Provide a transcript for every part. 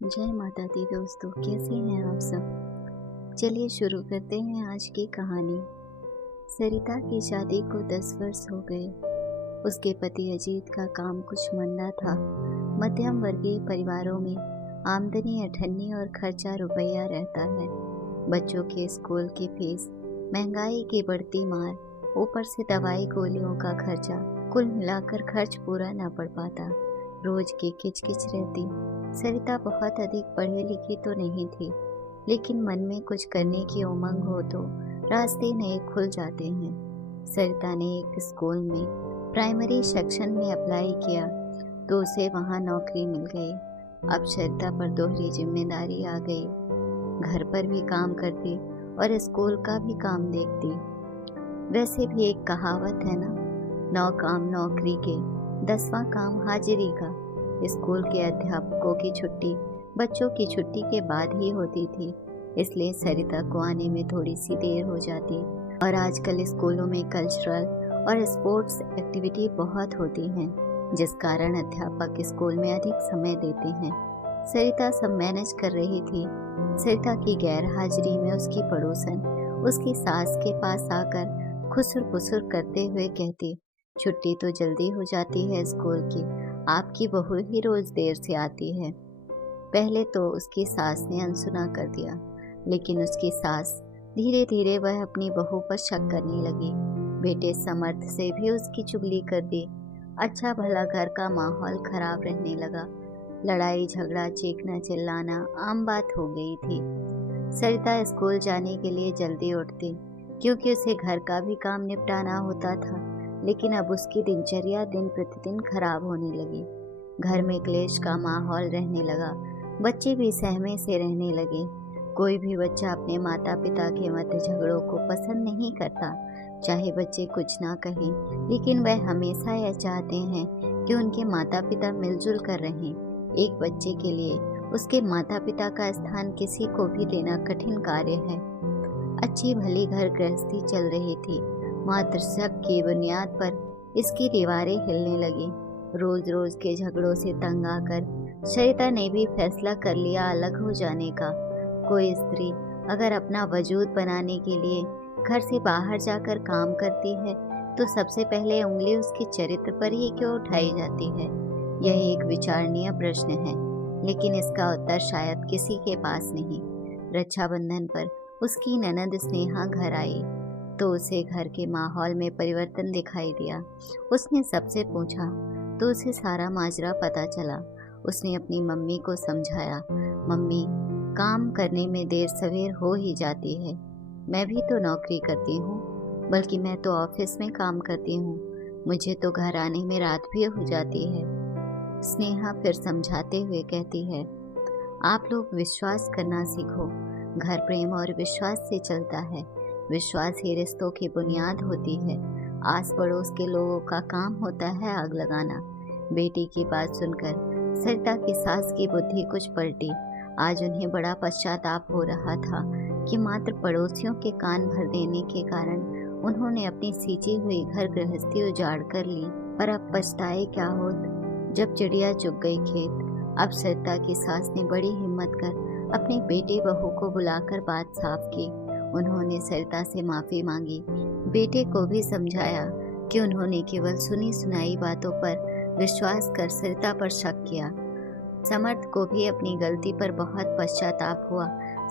जय माता दी दोस्तों, कैसे हैं आप सब। चलिए शुरू करते हैं आज की कहानी। सरिता की शादी को 10 वर्ष हो गए। उसके पति अजीत का काम कुछ मंदा था। मध्यम वर्गीय परिवारों में आमदनी अठन्नी और खर्चा रुपया रहता है। बच्चों के स्कूल की फीस, महंगाई की बढ़ती मार, ऊपर से दवाई गोलियों का खर्चा, कुल मिलाकर खर्च पूरा न पड़ पाता। रोज की किचकिच रहती। सरिता बहुत अधिक पढ़ी लिखी तो नहीं थी, लेकिन मन में कुछ करने की उमंग हो तो रास्ते नए खुल जाते हैं। सरिता ने एक स्कूल में प्राइमरी सेक्शन में अप्लाई किया तो उसे वहां नौकरी मिल गई। अब सरिता पर दोहरी जिम्मेदारी आ गई। घर पर भी काम करती और स्कूल का भी काम देखती। वैसे भी एक कहावत है ना, 9 काम नौकरी के, 10वां काम हाजिरी का। स्कूल के अध्यापकों की छुट्टी बच्चों की छुट्टी के बाद ही होती थी, इसलिए सरिता को आने में थोड़ी सी देर हो जाती। और आजकल स्कूलों में कल्चरल और स्पोर्ट्स एक्टिविटी बहुत होती हैं, जिस कारण अध्यापक स्कूल में अधिक समय देते हैं। सरिता सब मैनेज कर रही थी। सरिता की गैर हाजिरी में उसकी पड़ोसन उसकी सास के पास आकर खुसुर पुसुर करते हुए कहती, छुट्टी तो जल्दी हो जाती है स्कूल की, आपकी बहू ही रोज देर से आती है। पहले तो उसकी सास ने अनसुना कर दिया, लेकिन उसकी सास धीरे धीरे वह अपनी बहू पर शक करने लगी। बेटे समर्थ से भी उसकी चुगली कर दी। अच्छा भला घर का माहौल खराब रहने लगा। लड़ाई झगड़ा चीखना चिल्लाना आम बात हो गई थी। सरिता स्कूल जाने के लिए जल्दी उठती, क्योंकि उसे घर का भी काम निपटाना होता था। लेकिन अब उसकी दिनचर्या दिन प्रतिदिन खराब होने लगी। घर में क्लेश का माहौल रहने लगा। बच्चे भी सहमे से रहने लगे। कोई भी बच्चा अपने माता पिता के मध्य झगड़ों को पसंद नहीं करता। चाहे बच्चे कुछ ना कहें, लेकिन वह हमेशा यह चाहते हैं कि उनके माता पिता मिलजुल कर रहें। एक बच्चे के लिए उसके माता पिता का स्थान किसी को भी देना कठिन कार्य है। अच्छी भली घर गृहस्थी चल रही थी, मात्र शक की बुनियाद पर इसकी दीवारें हिलने लगी। रोज रोज के झगड़ों से तंग आकर सरिता ने भी फैसला कर लिया अलग हो जाने का। कोई स्त्री अगर अपना वजूद बनाने के लिए घर से बाहर जाकर काम करती है, तो सबसे पहले उंगली उसके चरित्र पर ही क्यों उठाई जाती है? यह एक विचारणीय प्रश्न है, लेकिन इसका उत्तर शायद किसी के पास नहीं। रक्षाबंधन पर उसकी ननद स्नेहा घर आई तो उसे घर के माहौल में परिवर्तन दिखाई दिया। उसने सबसे पूछा तो उसे सारा माजरा पता चला। उसने अपनी मम्मी को समझाया, मम्मी, काम करने में देर सवेर हो ही जाती है। मैं भी तो नौकरी करती हूँ, बल्कि मैं तो ऑफिस में काम करती हूँ। मुझे तो घर आने में रात भी हो जाती है। स्नेहा फिर समझाते हुए कहती है, आप लोग विश्वास करना सीखो। घर प्रेम और विश्वास से चलता है। विश्वास ही रिश्तों की बुनियाद होती है। आस पड़ोस के लोगों का काम होता है आग लगाना। बेटी की बात सुनकर सरिता की सास की बुद्धि कुछ पलटी। आज उन्हें बड़ा पश्चाताप हो रहा था कि मात्र पड़ोसियों के कान भर देने के कारण उन्होंने अपनी सींची हुई घर गृहस्थी उजाड़ कर ली। पर अब पछताए क्या होत, जब चिड़िया चुग गई खेत। अब सरिता की सास ने बड़ी हिम्मत कर अपनी बेटी बहू को बुलाकर बात साफ की। उन्होंने सरिता से माफी मांगी। बेटे को भी समझाया कि उन्होंने केवल सुनी सुनाई बातों पर विश्वास कर सरिता पर शक किया। समर्थ को भी अपनी गलती पर बहुत पश्चाताप हुआ।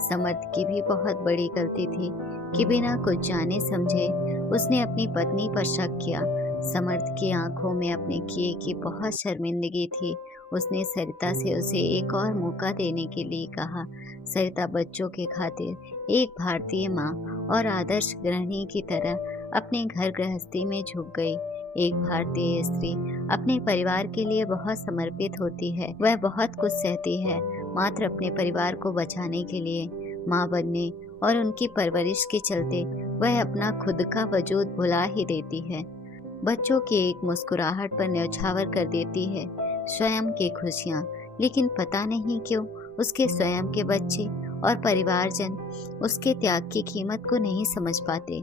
समर्थ की भी बहुत बड़ी गलती थी कि बिना कुछ जाने समझे उसने अपनी पत्नी पर शक किया। समर्थ की आंखों में अपने किए की बहुत शर्मिंदगी थी। उसने सरिता से उसे एक और मौका देने के लिए कहा। सरिता बच्चों के खातिर एक भारतीय माँ और आदर्श गृहिणी की तरह अपने घर गृहस्थी में झुक गई। एक भारतीय स्त्री अपने परिवार के लिए बहुत समर्पित होती है। वह बहुत कुछ सहती है, मात्र अपने परिवार को बचाने के लिए। माँ बनने और उनकी परवरिश के चलते वह अपना खुद का वजूद भुला ही देती है। बच्चों की एक मुस्कुराहट पर न्यौछावर कर देती है स्वयं की खुशियाँ। लेकिन पता नहीं क्यों उसके स्वयं के बच्चे और परिवारजन उसके त्याग की कीमत को नहीं समझ पाते।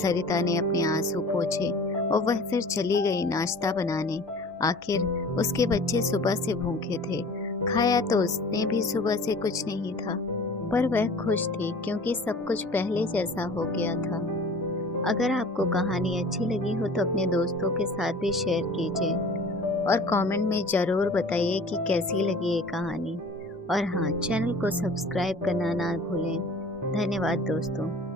सरिता ने अपने आंसू पोंछे और वह फिर चली गई नाश्ता बनाने। आखिर उसके बच्चे सुबह से भूखे थे। खाया तो उसने भी सुबह से कुछ नहीं था, पर वह खुश थी क्योंकि सब कुछ पहले जैसा हो गया था। अगर आपको कहानी अच्छी लगी हो तो अपने दोस्तों के साथ भी शेयर कीजिए और कमेंट में ज़रूर बताइए कि कैसी लगी ये कहानी। और हाँ, चैनल को सब्सक्राइब करना ना भूलें। धन्यवाद दोस्तों।